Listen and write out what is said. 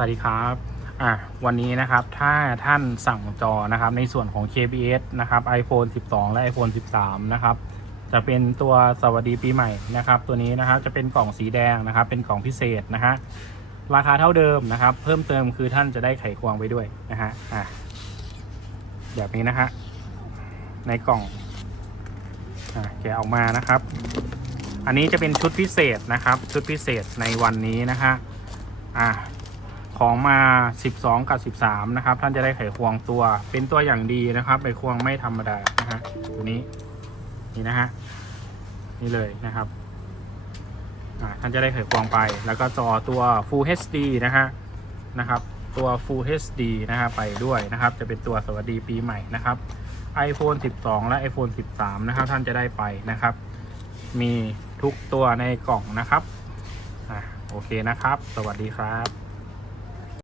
สวัสดีครับอะวันนี้นะครับถ้าท่านสั่งจอนะครับในส่วนของ KBS นะครับ iPhone 12 และ iPhone 13 นะครับ จะเป็นตัวสวัสดีปีใหม่นะครับ ตัวนี้นะครับจะเป็นกล่องสีแดงนะครับ เป็นกล่องพิเศษนะฮะราคาเท่าเดิมนะครับ เพิ่มเติมคือท่านจะได้ไขควงไปด้วยนะฮะอะแบบนี้นะฮะในกล่องอะแกะออกมานะครับ อันนี้จะเป็นชุดพิเศษนะครับ ชุดพิเศษในวันนี้นะฮะอะ ของมา 12 กับ 13 นะครับ ท่านจะได้ไขควงตัว เป็นตัวอย่างดีนะครับไขควงไม่ธรรมดานะฮะตัวนี้นี่นะฮะนี่เลยนะครับท่านจะได้ไขควงไป แล้วก็จอตัว Full HD นะฮะนะครับ ตัว Full HD นะฮะไปด้วยนะครับ จะเป็นตัวสวัสดีปีใหม่นะครับ iPhone 12 และ iPhone 13 นะครับ ท่านจะได้ไปนะครับ มีทุกตัวในกล่องนะครับอ่าโอเคนะครับ สวัสดีครับ